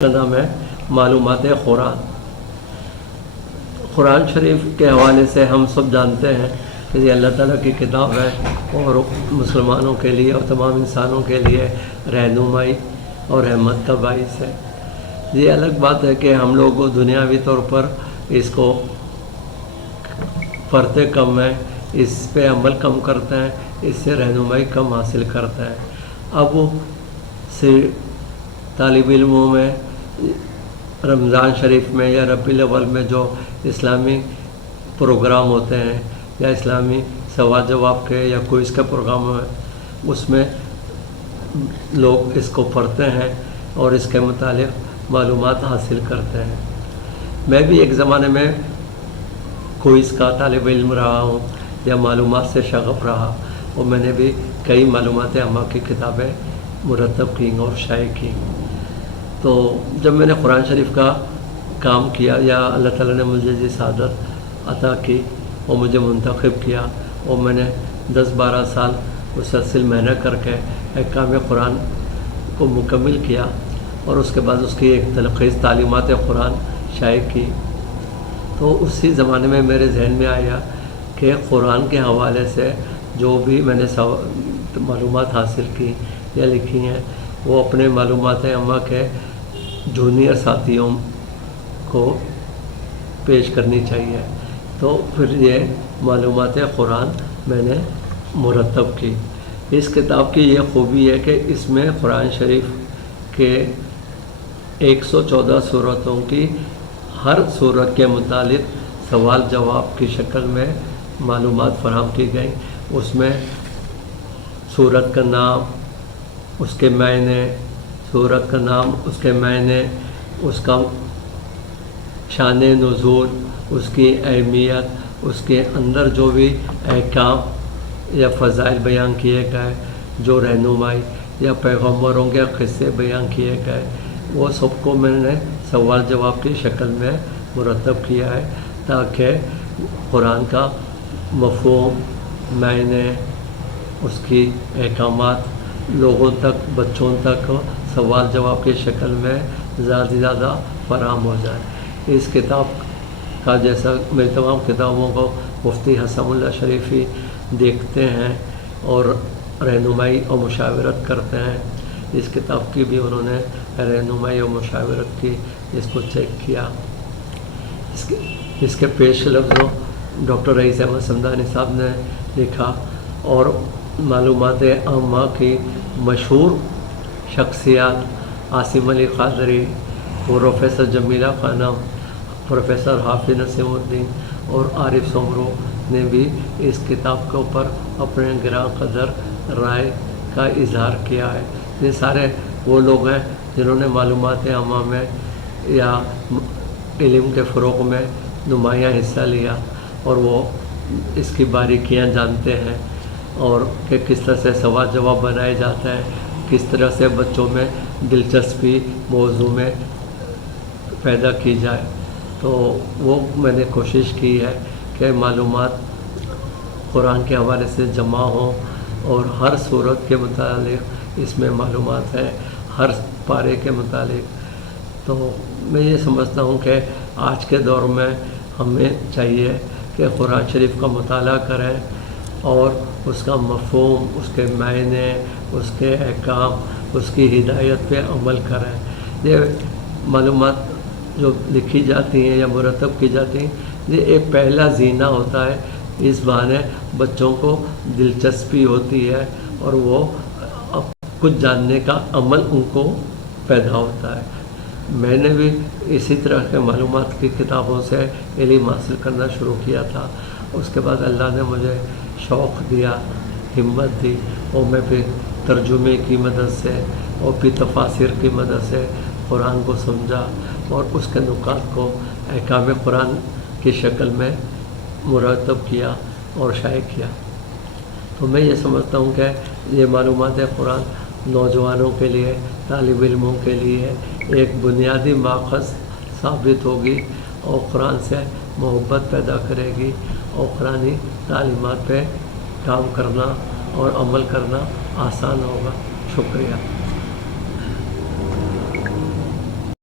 کا نام ہے معلومات قرآن۔ قرآن شریف کے حوالے سے ہم سب جانتے ہیں کہ یہ اللہ تعالیٰ کی کتاب ہے اور مسلمانوں کے لیے اور تمام انسانوں کے لیے رہنمائی اور رحمت کا باعث ہے۔ یہ الگ بات ہے کہ ہم لوگ دنیاوی طور پر اس کو پڑھتے کم ہیں، اس پہ عمل کم کرتے ہیں، اس سے رہنمائی کم حاصل کرتے ہیں۔ اب سے طالب علموں میں رمضان شریف میں یا ربیع الاول میں جو اسلامی پروگرام ہوتے ہیں یا اسلامی سوال جواب کے یا کوئز کے پروگرام ہیں، اس میں لوگ اس کو پڑھتے ہیں اور اس کے متعلق معلومات حاصل کرتے ہیں۔ میں بھی ایک زمانے میں کوئز کا طالب علم رہا ہوں یا معلومات سے شغف رہا، اور میں نے بھی کئی معلومات عامہ کی کتابیں مرتب کی اور شائع کی۔ تو جب میں نے قرآن شریف کا کام کیا یا اللہ تعالیٰ نے مجھے یہ سعادت عطا کی اور مجھے منتخب کیا، اور میں نے 10-12 سال مسلسل محنت کر کے احکام قرآن کو مکمل کیا، اور اس کے بعد اس کی ایک تلخیص تعلیمات قرآن شائع کی، تو اسی زمانے میں میرے ذہن میں آیا کہ قرآن کے حوالے سے جو بھی میں نے معلومات حاصل کی یا لکھی ہیں، وہ اپنے معلومات عامہ کے جونیئر ساتھیوں کو پیش کرنی چاہیے۔ تو پھر یہ معلومات قرآن میں نے مرتب کی۔ اس کتاب کی یہ خوبی ہے کہ اس میں قرآن شریف کے 114 سورتوں کی ہر سورت کے متعلق سوال جواب کی شکل میں معلومات فراہم کی گئیں۔ اس میں سورت کا نام، اس کے معنی، سورت کا نام، اس کے معنی، اس کا شان نزول، اس کی اہمیت، اس کے اندر جو بھی احکام یا فضائل بیان کیے گئے، جو رہنمائی یا پیغمبروں کے قصے بیان کیے گئے، وہ سب کو میں نے سوال جواب کی شکل میں مرتب کیا ہے، تاکہ قرآن کا مفہوم، معنی، اس کی احکامات لوگوں تک، بچوں تک سوال جواب کی شکل میں زیادہ سے زیادہ فراہم ہو جائے۔ اس کتاب کا جیسا میری تمام کتابوں کو مفتی حسن اللہ شریفی دیکھتے ہیں اور رہنمائی اور مشاورت کرتے ہیں، اس کتاب کی بھی انہوں نے رہنمائی اور مشاورت کی، اس کو چیک کیا۔ اس کے پیش لفظوں ڈاکٹر رئیس احمد صمدانی صاحب نے لکھا، اور معلومات عامہ کی مشہور شخصیات عاصم علی قادری، پروفیسر جمیلہ خانم، پروفیسر حافظ نسیم الدین اور عارف سومرو نے بھی اس کتاب کے اوپر اپنے گراں قدر رائے کا اظہار کیا ہے۔ یہ سارے وہ لوگ ہیں جنہوں نے معلومات عامہ میں یا علم کے فروغ میں نمایاں حصہ لیا، اور وہ اس کی باریکیاں جانتے ہیں، اور کہ کس طرح سے سوال جواب بنائے جاتا ہے، کس طرح سے بچوں میں دلچسپی موضوع میں پیدا کی جائے۔ تو وہ میں نے کوشش کی ہے کہ معلومات قرآن کے حوالے سے جمع ہوں، اور ہر سورت کے متعلق اس میں معلومات ہے، ہر پارے کے متعلق۔ تو میں یہ سمجھتا ہوں کہ آج کے دور میں ہمیں چاہیے کہ قرآن شریف کا مطالعہ کریں اور اس کا مفہوم، اس کے معنی، اس کے احکام، اس کی ہدایت پہ عمل کریں۔ یہ معلومات جو لکھی جاتی ہیں یا مرتب کی جاتی ہیں، یہ ایک پہلا زینہ ہوتا ہے، اس بہانے بچوں کو دلچسپی ہوتی ہے اور وہ کچھ جاننے کا عمل ان کو پیدا ہوتا ہے۔ میں نے بھی اسی طرح کے معلومات کی کتابوں سے علم حاصل کرنا شروع کیا تھا، اس کے بعد اللہ نے مجھے شوق دیا، ہمت دی، اور میں پھر ترجمے کی مدد سے اور پھر تفاسیر کی مدد سے قرآن کو سمجھا اور اس کے نکات کو احکام قرآن کی شکل میں مرتب کیا اور شائع کیا۔ تو میں یہ سمجھتا ہوں کہ یہ معلومات قرآن نوجوانوں کے لیے، طالب علموں کے لیے ایک بنیادی ماخذ ثابت ہوگی، اور قرآن سے محبت پیدا کرے گی، اور قرآنی تعلیمات پہ کام کرنا اور عمل کرنا آسان ہوگا۔ شکریہ۔